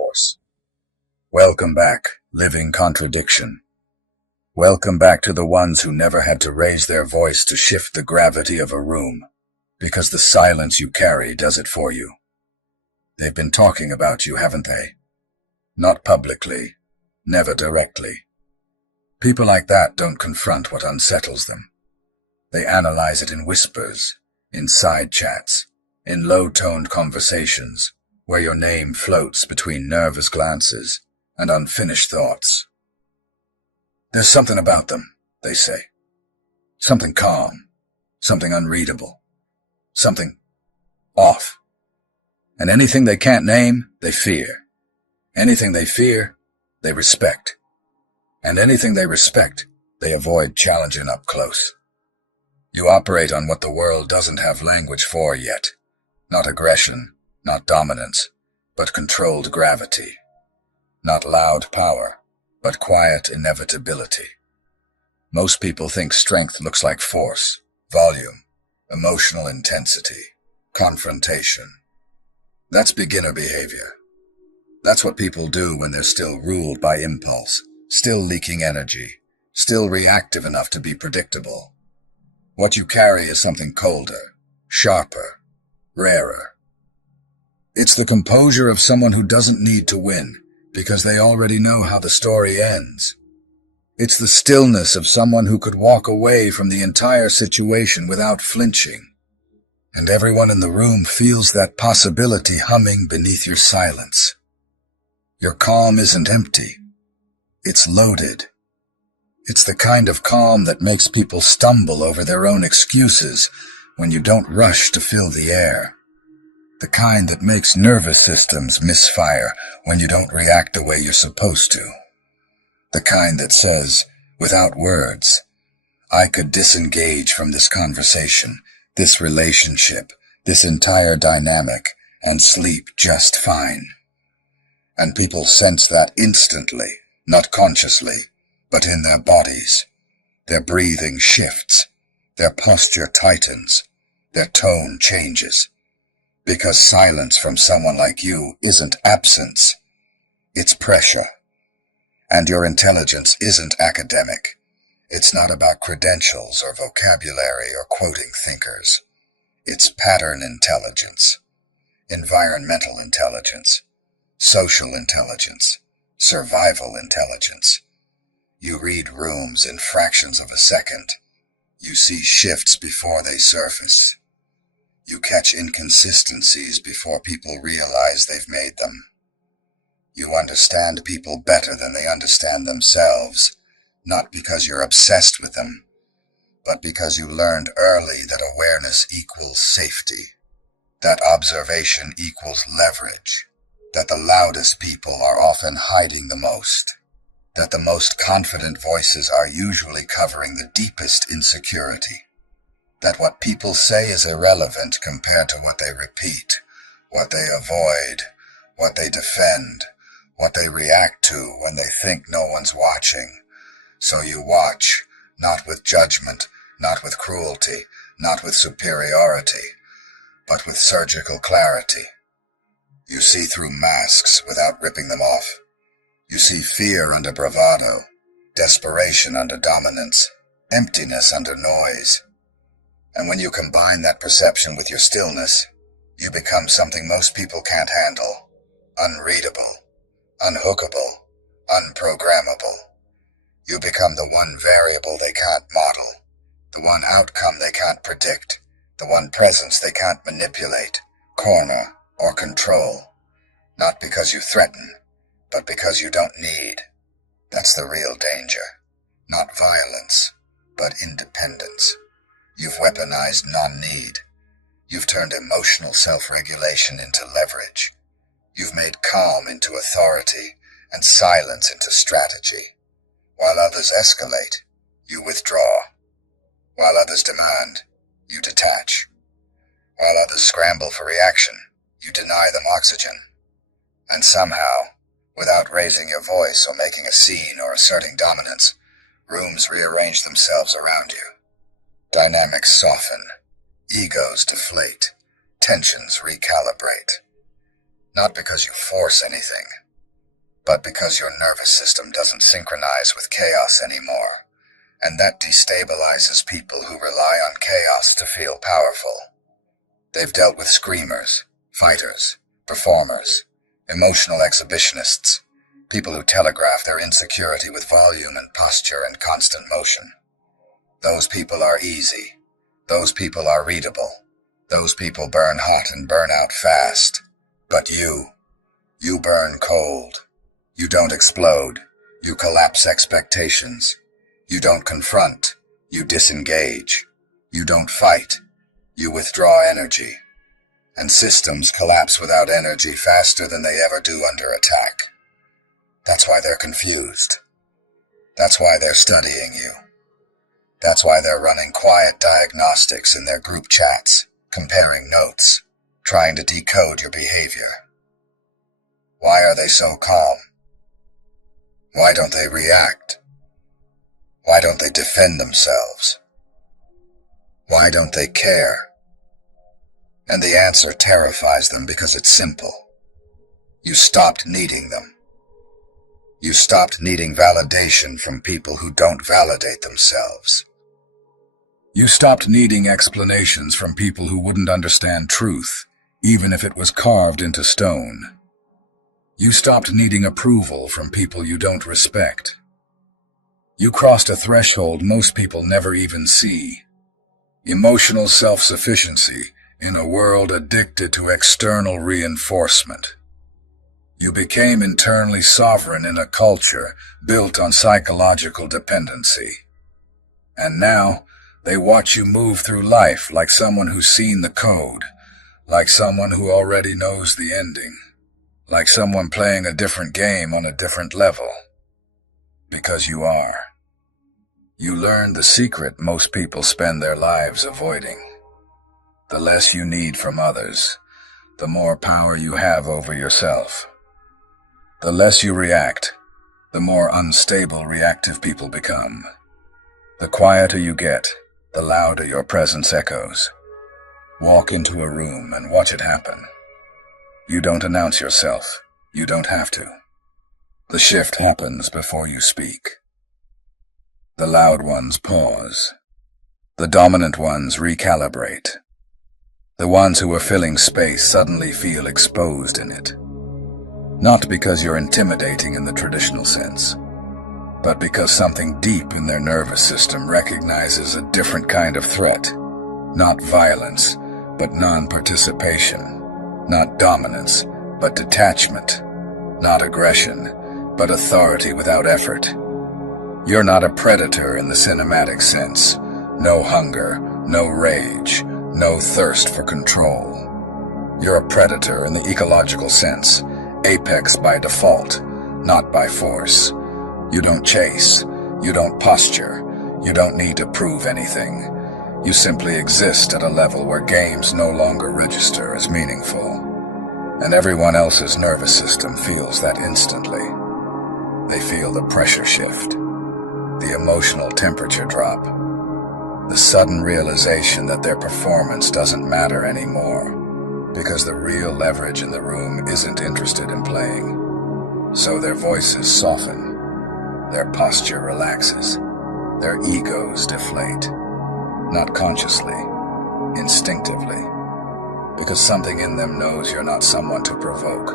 force. Welcome back, living contradiction. Welcome back to the ones who never had to raise their voice to shift the gravity of a room, because the silence you carry does it for you. They've been talking about you, haven't they? Not publicly, never directly. People like that don't confront what unsettles them. They analyze it in whispers, in side chats, in low-toned conversations, where your name floats between nervous glances and unfinished thoughts. There's something about them, they say. Something calm, something unreadable, something off. And anything they can't name, they fear. Anything they fear, they respect. And anything they respect, they avoid challenging up close. You operate on what the world doesn't have language for yet. Not aggression, not dominance, but controlled gravity. Not loud power, but quiet inevitability. Most people think strength looks like force, volume, emotional intensity, confrontation. That's beginner behavior. That's what people do when they're still ruled by impulse, still leaking energy, still reactive enough to be predictable. What you carry is something colder, sharper, rarer. It's the composure of someone who doesn't need to win, because they already know how the story ends. It's the stillness of someone who could walk away from the entire situation without flinching. And everyone in the room feels that possibility humming beneath your silence. Your calm isn't empty. It's loaded. It's the kind of calm that makes people stumble over their own excuses when you don't rush to fill the air. The kind that makes nervous systems misfire when you don't react the way you're supposed to. The kind that says, without words, I could disengage from this conversation, this relationship, this entire dynamic, and sleep just fine. And people sense that instantly, not consciously, but in their bodies. Their breathing shifts, their posture tightens, their tone changes. Because silence from someone like you isn't absence, it's pressure. And your intelligence isn't academic. It's not about credentials or vocabulary or quoting thinkers. It's pattern intelligence, environmental intelligence, social intelligence, survival intelligence. You read rooms in fractions of a second. You see shifts before they surface. You catch inconsistencies before people realize they've made them. You understand people better than they understand themselves, not because you're obsessed with them, but because you learned early that awareness equals safety, that observation equals leverage, that the loudest people are often hiding the most, that the most confident voices are usually covering the deepest insecurity, that what people say is irrelevant compared to what they repeat, what they avoid, what they defend, what they react to when they think no one's watching. So you watch, not with judgment, not with cruelty, not with superiority, but with surgical clarity. You see through masks without ripping them off. You see fear under bravado, desperation under dominance, emptiness under noise. And when you combine that perception with your stillness, you become something most people can't handle. Unreadable, unhookable, unprogrammable. You become the one variable they can't model, the one outcome they can't predict, the one presence they can't manipulate, corner, or control. Not because you threaten, but because you don't need. That's the real danger. Not violence, but independence. You've weaponized non-need. You've turned emotional self-regulation into leverage. You've made calm into authority and silence into strategy. While others escalate, you withdraw. While others demand, you detach. While others scramble for reaction, you deny them oxygen. And somehow, without raising your voice or making a scene or asserting dominance, rooms rearrange themselves around you. Dynamics soften, egos deflate, tensions recalibrate. Not because you force anything, but because your nervous system doesn't synchronize with chaos anymore. And that destabilizes people who rely on chaos to feel powerful. They've dealt with screamers, fighters, performers, emotional exhibitionists, people who telegraph their insecurity with volume and posture and constant motion. Those people are easy. Those people are readable. Those people burn hot and burn out fast. But you burn cold. You don't explode. You collapse expectations. You don't confront. You disengage. You don't fight. You withdraw energy. And systems collapse without energy faster than they ever do under attack. That's why they're confused. That's why they're studying you. That's why they're running quiet diagnostics in their group chats, comparing notes, trying to decode your behavior. Why are they so calm? Why don't they react? Why don't they defend themselves? Why don't they care? And the answer terrifies them because it's simple. You stopped needing them. You stopped needing validation from people who don't validate themselves. You stopped needing explanations from people who wouldn't understand truth, even if it was carved into stone. You stopped needing approval from people you don't respect. You crossed a threshold most people never even see. Emotional self-sufficiency in a world addicted to external reinforcement. You became internally sovereign in a culture built on psychological dependency. And now, they watch you move through life like someone who's seen the code, like someone who already knows the ending, like someone playing a different game on a different level. Because you are. You learned the secret most people spend their lives avoiding. The less you need from others, the more power you have over yourself. The less you react, the more unstable reactive people become. The quieter you get, the louder your presence echoes. Walk into a room and watch it happen. You don't announce yourself. You don't have to. The shift happens before you speak. The loud ones pause. The dominant ones recalibrate. The ones who are filling space suddenly feel exposed in it. Not because you're intimidating in the traditional sense, but because something deep in their nervous system recognizes a different kind of threat. Not violence, but non-participation. Not dominance, but detachment. Not aggression, but authority without effort. You're not a predator in the cinematic sense. No hunger, no rage, no thirst for control. You're a predator in the ecological sense. Apex by default, not by force. You don't chase. You don't posture. You don't need to prove anything. You simply exist at a level where games no longer register as meaningful. And everyone else's nervous system feels that instantly. They feel the pressure shift, the emotional temperature drop, the sudden realization that their performance doesn't matter anymore, because the real leverage in the room isn't interested in playing. So their voices soften, their posture relaxes, their egos deflate. Not consciously, instinctively, because something in them knows you're not someone to provoke,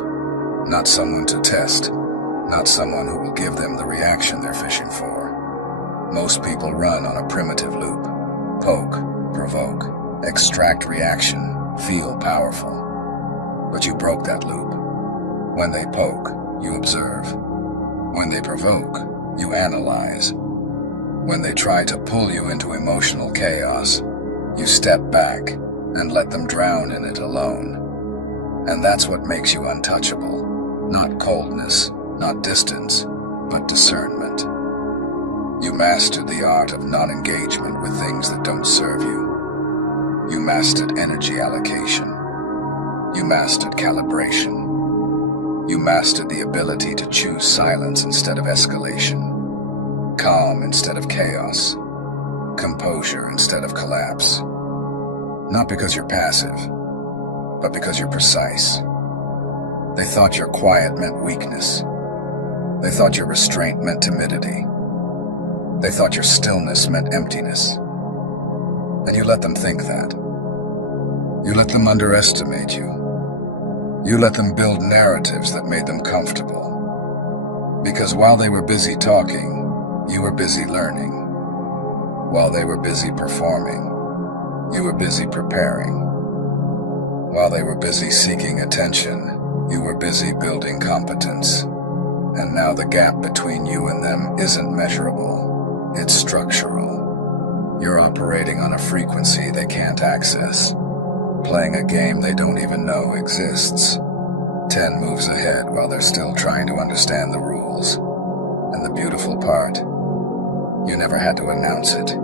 not someone to test, not someone who will give them the reaction they're fishing for. Most people run on a primitive loop. Poke, provoke, extract reaction, feel powerful. But you broke that loop. When they poke, you observe. When they provoke, you analyze. When they try to pull you into emotional chaos, you step back and let them drown in it alone. And that's what makes you untouchable. Not coldness, not distance, but discernment. You mastered the art of non-engagement with things that don't serve you. You mastered energy allocation. You mastered calibration. You mastered the ability to choose silence instead of escalation. Calm instead of chaos. Composure instead of collapse. Not because you're passive, but because you're precise. They thought your quiet meant weakness. They thought your restraint meant timidity. They thought your stillness meant emptiness. And you let them think that. You let them underestimate you. You let them build narratives that made them comfortable. Because while they were busy talking, you were busy learning. While they were busy performing, you were busy preparing. While they were busy seeking attention, you were busy building competence. And now the gap between you and them isn't measurable. It's structural. You're operating on a frequency they can't access, playing a game they don't even know exists. 10 moves ahead while they're still trying to understand the rules. And the beautiful part, you never had to announce it.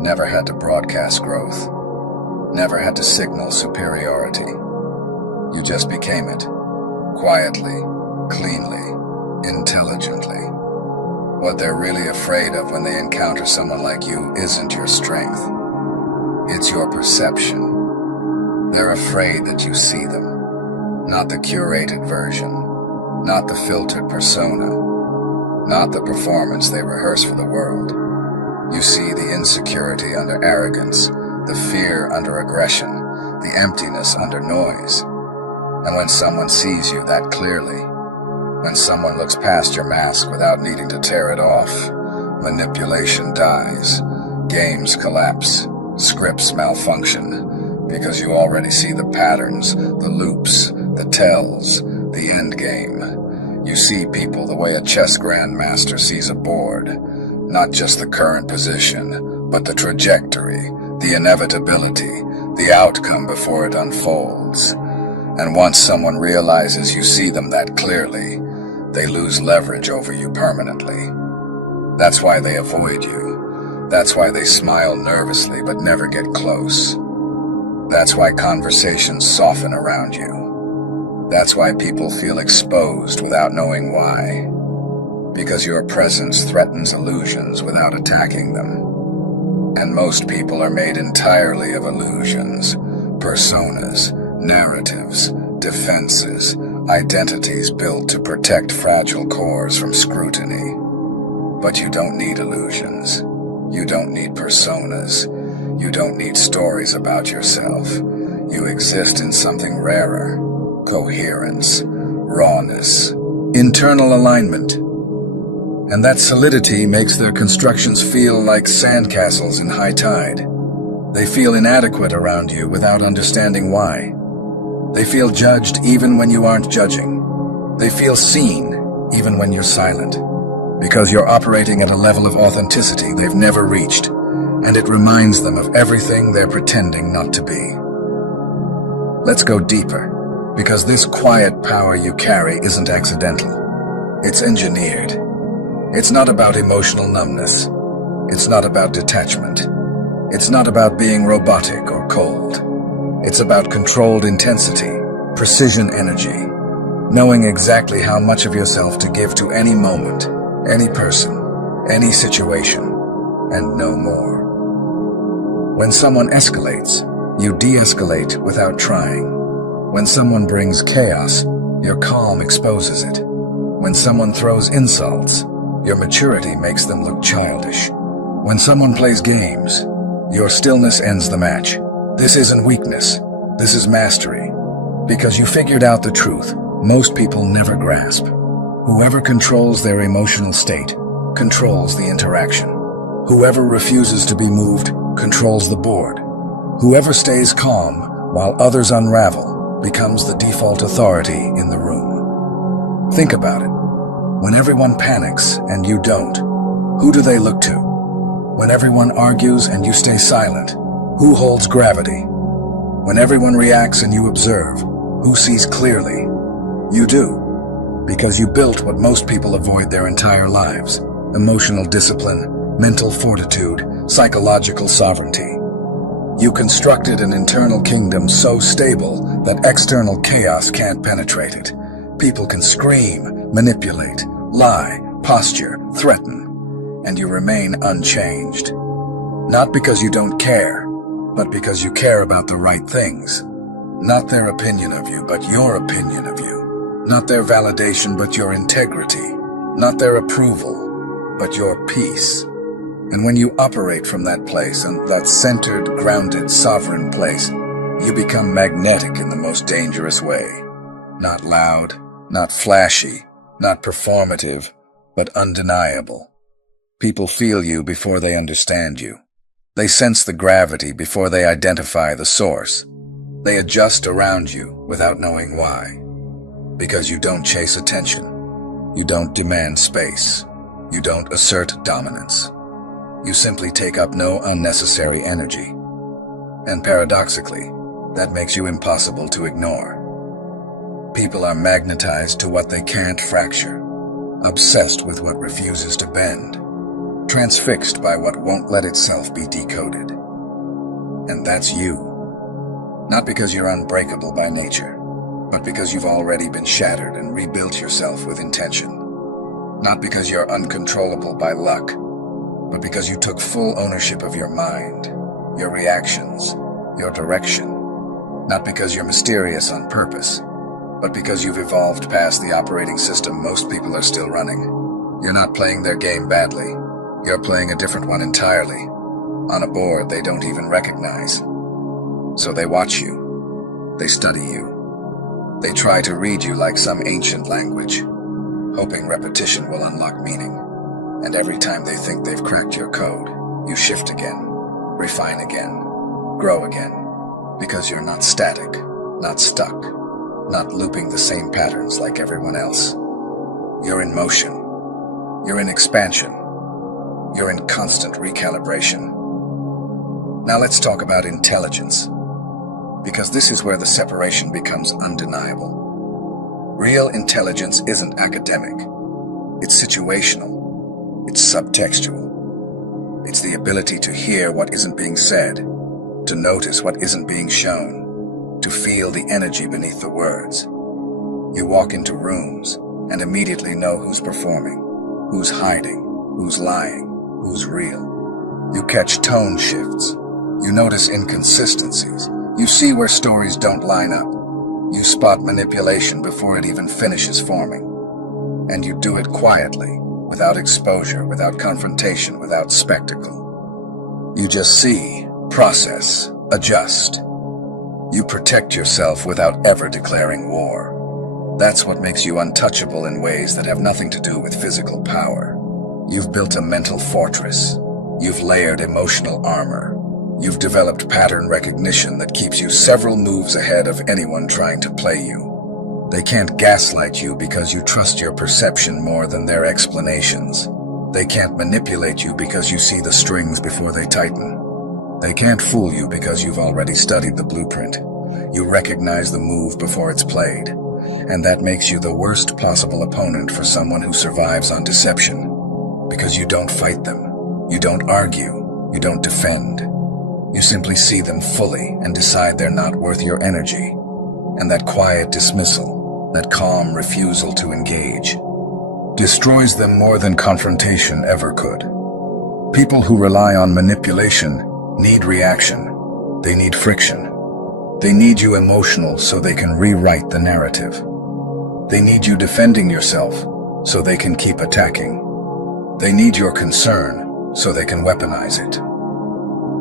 Never had to broadcast growth. Never had to signal superiority. You just became it. Quietly, cleanly, intelligently. What they're really afraid of when they encounter someone like you isn't your strength. It's your perception. They're afraid that you see them. Not the curated version. Not the filtered persona. Not the performance they rehearse for the world. You see the insecurity under arrogance, the fear under aggression, the emptiness under noise. And when someone sees you that clearly, when someone looks past your mask without needing to tear it off, manipulation dies, games collapse, scripts malfunction, because you already see the patterns, the loops, the tells, the end game. You see people the way a chess grandmaster sees a board, not just the current position, but the trajectory, the inevitability, the outcome before it unfolds. And once someone realizes you see them that clearly, they lose leverage over you permanently. That's why they avoid you. That's why they smile nervously but never get close. That's why conversations soften around you. That's why people feel exposed without knowing why. Because your presence threatens illusions without attacking them. And most people are made entirely of illusions, personas, narratives, defenses, identities built to protect fragile cores from scrutiny. But you don't need illusions. You don't need personas. You don't need stories about yourself. You exist in something rarer. Coherence, rawness, internal alignment. And that solidity makes their constructions feel like sandcastles in high tide. They feel inadequate around you without understanding why. They feel judged even when you aren't judging. They feel seen even when you're silent. Because you're operating at a level of authenticity they've never reached, and it reminds them of everything they're pretending not to be. Let's go deeper. Because this quiet power you carry isn't accidental. It's engineered. It's not about emotional numbness. It's not about detachment. It's not about being robotic or cold. It's about controlled intensity, precision energy, knowing exactly how much of yourself to give to any moment, any person, any situation, and no more. When someone escalates, you de-escalate without trying. When someone brings chaos, your calm exposes it. When someone throws insults, your maturity makes them look childish. When someone plays games, your stillness ends the match. This isn't weakness. This is mastery. Because you figured out the truth most people never grasp. Whoever controls their emotional state controls the interaction. Whoever refuses to be moved controls the board. Whoever stays calm while others unravel becomes the default authority in the room. Think about it. When everyone panics and you don't, who do they look to? When everyone argues and you stay silent, who holds gravity? When everyone reacts and you observe, who sees clearly? You do. Because you built what most people avoid their entire lives: emotional discipline, mental fortitude, psychological sovereignty. You constructed an internal kingdom so stable that external chaos can't penetrate it. People can scream, manipulate, lie, posture, threaten, and you remain unchanged. Not because you don't care, but because you care about the right things. Not their opinion of you, but your opinion of you. Not their validation, but your integrity. Not their approval, but your peace. And when you operate from that place, and that centered, grounded, sovereign place, you become magnetic in the most dangerous way. Not loud, not flashy, not performative, but undeniable. People feel you before they understand you. They sense the gravity before they identify the source. They adjust around you without knowing why. Because you don't chase attention. You don't demand space. You don't assert dominance. You simply take up no unnecessary energy. And paradoxically, that makes you impossible to ignore. People are magnetized to what they can't fracture, obsessed with what refuses to bend, transfixed by what won't let itself be decoded. And that's you. Not because you're unbreakable by nature, but because you've already been shattered and rebuilt yourself with intention. Not because you're uncontrollable by luck, but because you took full ownership of your mind, your reactions, your direction. Not because you're mysterious on purpose, but because you've evolved past the operating system most people are still running. You're not playing their game badly. You're playing a different one entirely, on a board they don't even recognize. So they watch you. They study you. They try to read you like some ancient language, hoping repetition will unlock meaning. And every time they think they've cracked your code, you shift again, refine again, grow again. Because you're not static, not stuck, not looping the same patterns like everyone else. You're in motion. You're in expansion. You're in constant recalibration. Now let's talk about intelligence, because this is where the separation becomes undeniable. Real intelligence isn't academic. It's situational. It's subtextual. It's the ability to hear what isn't being said, to notice what isn't being shown, to feel the energy beneath the words. You walk into rooms and immediately know who's performing, who's hiding, who's lying, who's real. You catch tone shifts. You notice inconsistencies. You see where stories don't line up. You spot manipulation before it even finishes forming. And you do it quietly, without exposure, without confrontation, without spectacle. You just see, process, adjust. You protect yourself without ever declaring war. That's what makes you untouchable in ways that have nothing to do with physical power. You've built a mental fortress. You've layered emotional armor. You've developed pattern recognition that keeps you several moves ahead of anyone trying to play you. They can't gaslight you because you trust your perception more than their explanations. They can't manipulate you because you see the strings before they tighten. They can't fool you because you've already studied the blueprint. You recognize the move before it's played. And that makes you the worst possible opponent for someone who survives on deception. Because you don't fight them. You don't argue. You don't defend. You simply see them fully and decide they're not worth your energy. And that quiet dismissal, that calm refusal to engage, destroys them more than confrontation ever could. People who rely on manipulation need reaction. They need friction. They need you emotional so they can rewrite the narrative. They need you defending yourself so they can keep attacking. They need your concern so they can weaponize it.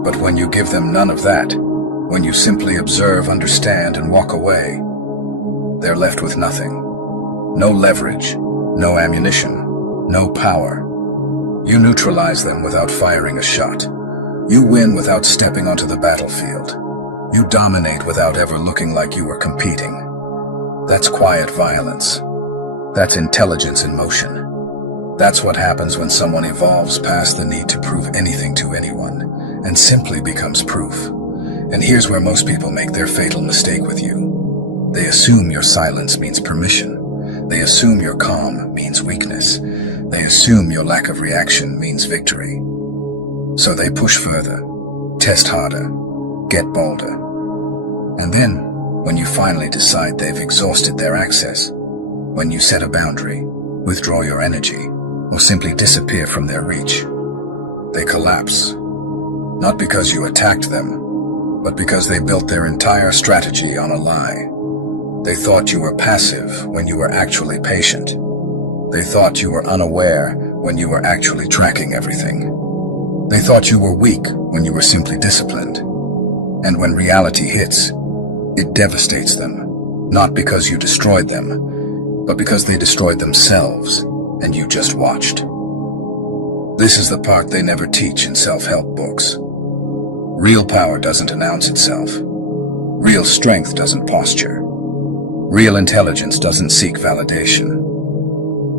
But when you give them none of that, when you simply observe, understand, and walk away, they're left with nothing. No leverage, no ammunition, no power. You neutralize them without firing a shot. You win without stepping onto the battlefield. You dominate without ever looking like you were competing. That's quiet violence. That's intelligence in motion. That's what happens when someone evolves past the need to prove anything to anyone and simply becomes proof. And here's where most people make their fatal mistake with you. They assume your silence means permission. They assume your calm means weakness. They assume your lack of reaction means victory. So they push further, test harder, get bolder. And then, when you finally decide they've exhausted their access, when you set a boundary, withdraw your energy, or simply disappear from their reach, they collapse. Not because you attacked them, but because they built their entire strategy on a lie. They thought you were passive when you were actually patient. They thought you were unaware when you were actually tracking everything. They thought you were weak when you were simply disciplined. And when reality hits, it devastates them, not because you destroyed them, but because they destroyed themselves, and you just watched. This is the part they never teach in self-help books. Real power doesn't announce itself. Real strength doesn't posture. Real intelligence doesn't seek validation.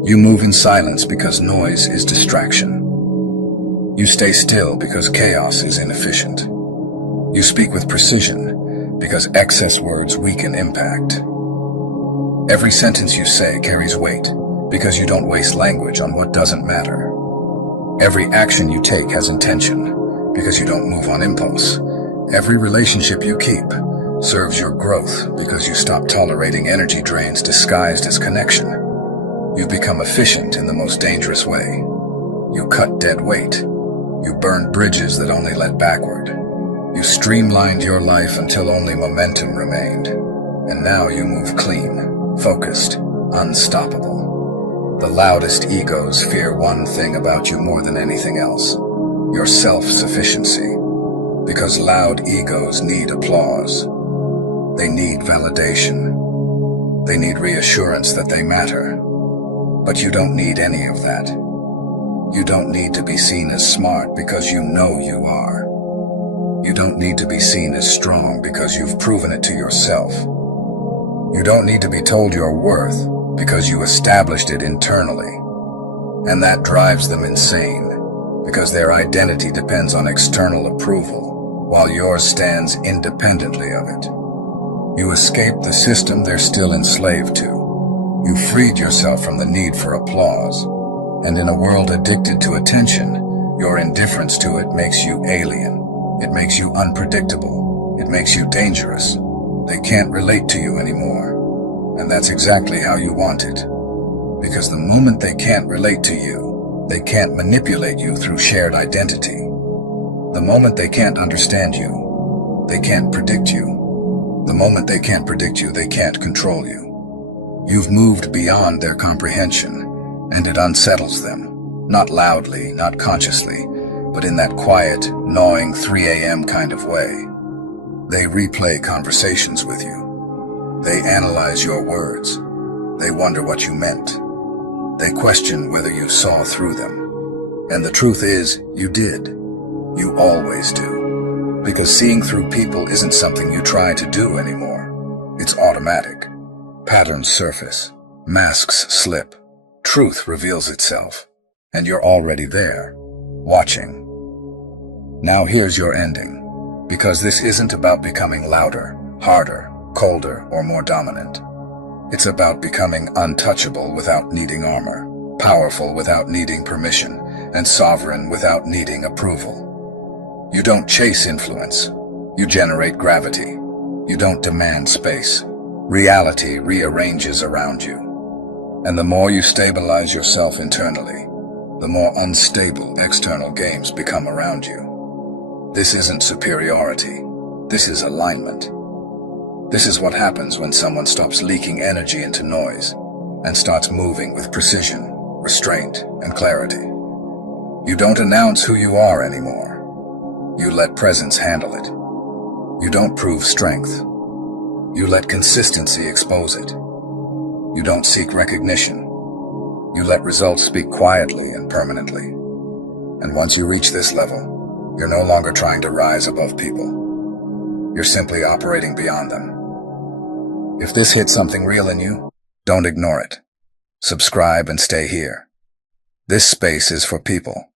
You move in silence because noise is distraction. You stay still because chaos is inefficient. You speak with precision because excess words weaken impact. Every sentence you say carries weight because you don't waste language on what doesn't matter. Every action you take has intention because you don't move on impulse. Every relationship you keep serves your growth because you stop tolerating energy drains disguised as connection. You've become efficient in the most dangerous way. You cut dead weight. You burned bridges that only led backward. You streamlined your life until only momentum remained. And now you move clean, focused, unstoppable. The loudest egos fear one thing about you more than anything else: your self-sufficiency. Because loud egos need applause. They need validation. They need reassurance that they matter. But you don't need any of that. You don't need to be seen as smart because you know you are. You don't need to be seen as strong because you've proven it to yourself. You don't need to be told your worth because you established it internally. And that drives them insane because their identity depends on external approval, while yours stands independently of it. You escaped the system they're still enslaved to. You freed yourself from the need for applause. And in a world addicted to attention, your indifference to it makes you alien. It makes you unpredictable. It makes you dangerous. They can't relate to you anymore. And that's exactly how you want it. Because the moment they can't relate to you, they can't manipulate you through shared identity. The moment they can't understand you, they can't predict you. The moment they can't predict you, they can't control you. You've moved beyond their comprehension, and it unsettles them. Not loudly, not consciously, but in that quiet, gnawing 3 a.m. kind of way. They replay conversations with you. They analyze your words. They wonder what you meant. They question whether you saw through them. And the truth is, you did. You always do. Because seeing through people isn't something you try to do anymore. It's automatic. Patterns surface. Masks slip. Truth reveals itself. And you're already there, watching. Now here's your ending. Because this isn't about becoming louder, harder, colder, or more dominant. It's about becoming untouchable without needing armor, powerful without needing permission, and sovereign without needing approval. You don't chase influence. You generate gravity. You don't demand space. Reality rearranges around you. And the more you stabilize yourself internally, the more unstable external games become around you. This isn't superiority. This is alignment. This is what happens when someone stops leaking energy into noise and starts moving with precision, restraint, and clarity. You don't announce who you are anymore. You let presence handle it. You don't prove strength. You let consistency expose it. You don't seek recognition. You let results speak quietly and permanently. And once you reach this level, you're no longer trying to rise above people. You're simply operating beyond them. If this hits something real in you, don't ignore it. Subscribe and stay here. This space is for people,